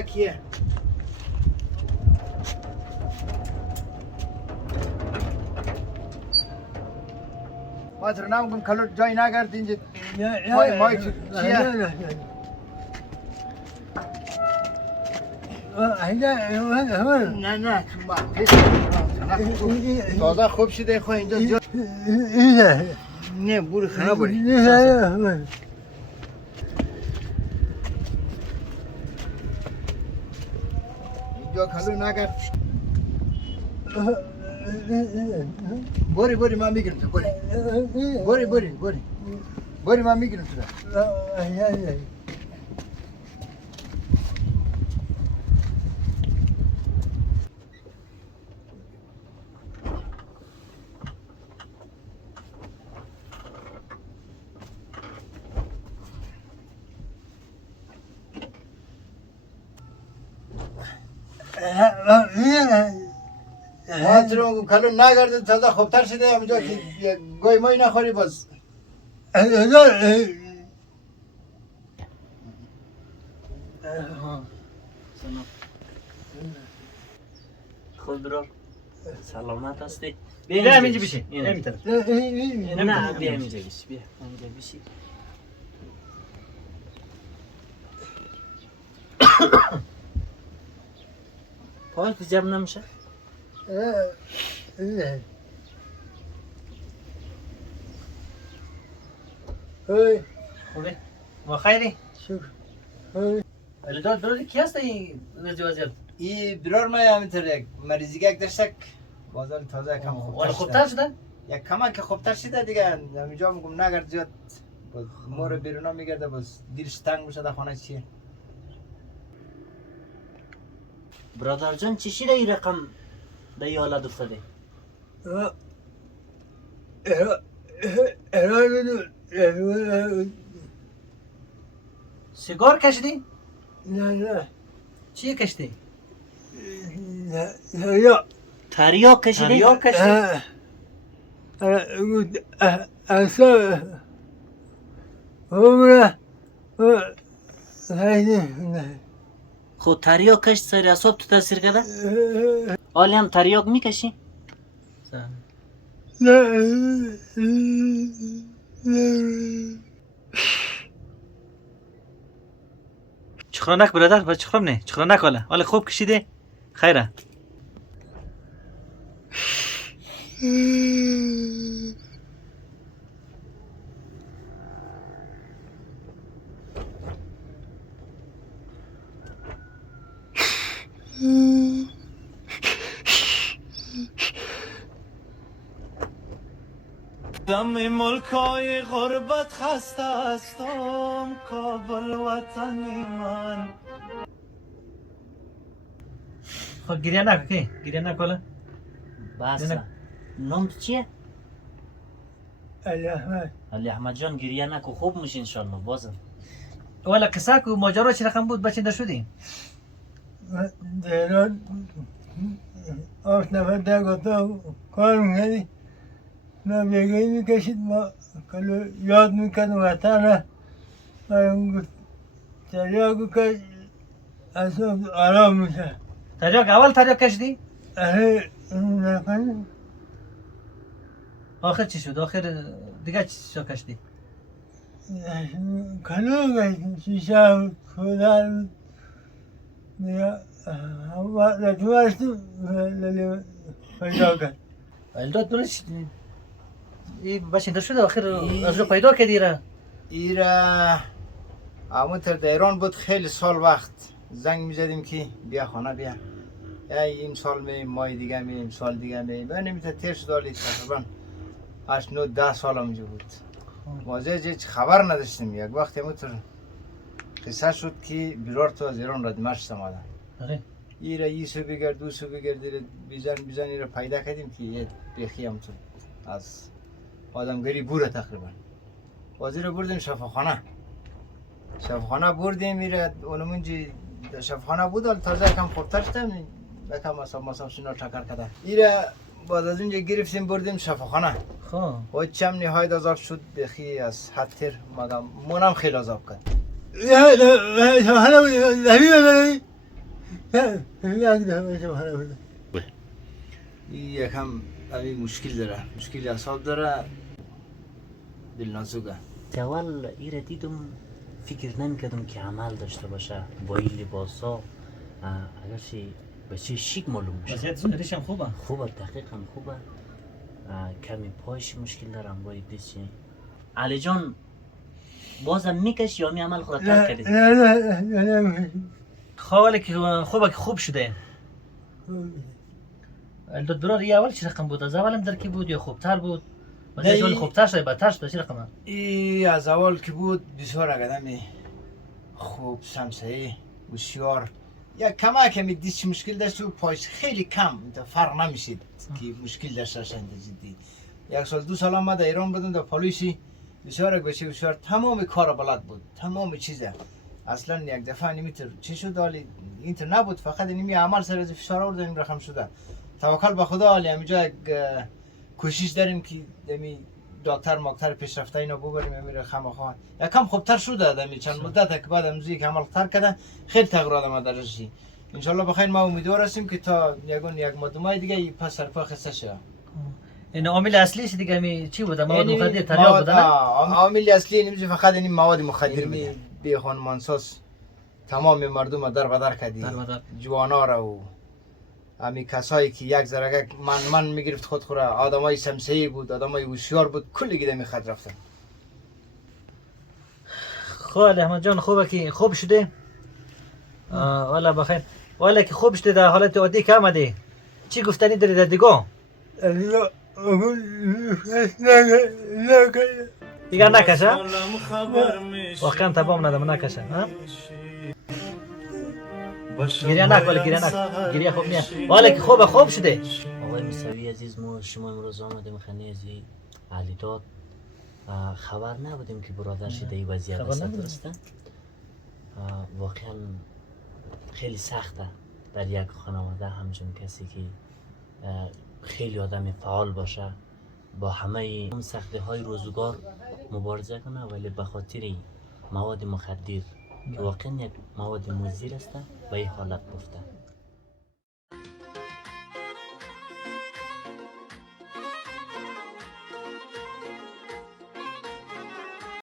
کیه؟ ما تر نام کن کلو جای نگرد اینجا مای چیه؟ نه تازه خوب شده خواه اینجا نه بوری خراب بوری اینجا کلو نگرد بوری من میگیرم تو بوری من میگیرم تو کلو نگرده تازه خوبتر شده همونجا که گوی مای نخوری باز خود برو سلامت هستی؟ بیا همینجا بشی همین طرف نه بیا همینجا بشی بیا همینجا بشی پایت جمع نمیشه؟ خوبه؟ ما خیلی؟ شکر الداد برای کی هست این وضعیت؟ ای برار ما همینطور یک مریضیگه داشتک بازار تازه کم خوبتر شدن؟ یک کمک خوبتر شده دیگه همینجا میگم نگرد زیاد ما رو بیرونا میگرده باز دیلش تنگ میشه در خانه چیه برادر جان چی شده این رقم در این حالت افتاده؟ سیگار کشیدی؟ نه چی کشیدی؟ تریاک کشیدی؟ تریاک کشیدی؟ خود تریاک کشت سر اصاب تو تاثیر کرده؟ حالی هم تریاک میکشی؟ چخرانک برادر با چخرام نه چخرانک حالا خوب کشیده خیره دم ملکای غربت خسته هستم کابل وطنی من خب گریه نکن که گریه نکن بس نه. نام چیه؟ الله علی احمد جان گریه نکن خوب میشه انشالله بازم والا قصه کو ماجرا چی رقم بود بچنده شدی دیران آف نفر در گتا کار میگردی نه بیگهی میکشید ما کلو یاد میکرد وطن من گفت تریاکو کش اصلا آرام میشه تریاک اول تریاک کشیدی نکنی آخر چی شد آخر دیگه چی کشیدی کلو کشید شیشه کودر دیگه رجوعشتو پیدا کرد الداد درست این بچنده شده آخر از رو پیدا کردی را ایرا همونطور در ایران بود خیلی سال وقت زنگ میزدیم که بیا خانه بیا یا این سال میم ماه دیگه میم سال دیگه میم من نمیتونه تیر شد حالی تقریبا 8 9 10 سال همونجا بود واضح هیچ خبر نداشتیم یک وقت همونطور قصه شد که برار تو از ایران را دمشق آمدن ایرا یه سو بگرد دو سو بگرد بیزن ایرا پیدا کردیم که یه بیخی همونطور از آدمگری بوره تقریبا بازی رو بردیم شفاخانه بردیم میره اونمونجی شفاخانه بود ولی تازه کم خوبتر شدم یکم مصاب شنا چکر کده ایره بعد از اونجا گرفتیم بردیم شفاخانه خب و چم نهایت عذاب شد بخی از حد مگم مونم خیلی عذاب کرد این یکم اوی مشکل داره، مشکل اعصاب داره، دل نازوگه. اول ایره دیدم فکر نمیکردم که عمل داشته باشه با این لباسا، اگرچه بچه شیک معلوم میشه. وضعیت ظاهریش هم خوبه. خوبه، دقیقا خوبه. کمی پایش مشکل دارم با این دیسی. علی جان بازم میکش یا می عمل خود ترک کردی؟ خواهی که خوبه که خوب شده. الدود برار یه اول چی رقم بود؟ از اولم درکی بود یا خوبتر بود؟ وضعیت اول خوبتر شده بدتر شده چی رقمه؟ ای از اول که بود بسیار آدمی خوب، سمسایی، هوشیار. یک کمی دیش مشکل داشت و پایش خیلی کم فرق نمیشید که مشکل داشته باشند جدی. یک سال دو سال ما در ایران بودم در پالیسی، بسیار بچه بسیار تمام کار بلد بود، تمام چیزه. اصلا یک دفعه نمیتر چی شد حالی اینطور نبود، فقط نمی عمل سر از فشار آورد این رقم شده. توکل به خدا حالی همینجا یک کوشش داریم که دمی دکتر مکتر پیشرفته اینا ببریم همین رقم خواهد یکم خوبتر شده دمی چند مدت که بعد امروزی که عمل تر کرده خیلی تغییر آدم درجی. انشالله بخیر ما امیدوار هستیم که تا یک ماه دیگه پس سرپا خسته شه. این عامل اصلیش دیگه می چی بود؟ مواد مخدر تریاک بود نه؟ عامل اصلی نمیشه فقط این مواد مخدر بود. بی خانمانساز تمام مردم در بدر کردی. جوانا را و امی کسایی که یک زرگه من میگرفت خود خوره، آدمای سمسه‌ای بود، آدمای هوشیار بود، کلی گیده میخواد رفتن. خب احمد جان خوبه که خوب شده. والا بخیر. والا که خوب شده در حالت عادی که آمده. چی گفتنی داری در دیگه؟ دیگر نکشه؟ واقعا تمام ندم نکشه. گریه نک ولی گریه نک. گریه خوب نیست. والا که خوب شده. آقای موسوی عزیز ما شما امروز آمدیم خانه از علی داد خبر نبودیم که برادرش در این وضعیت است درسته؟ واقعا خیلی سخته در یک خانواده همچون کسی که خیلی آدم فعال باشه با همه اون سختی های روزگار مبارزه کنه ولی به خاطر مواد مخدر که واقعا یک مواد مضر است و این حالت گفته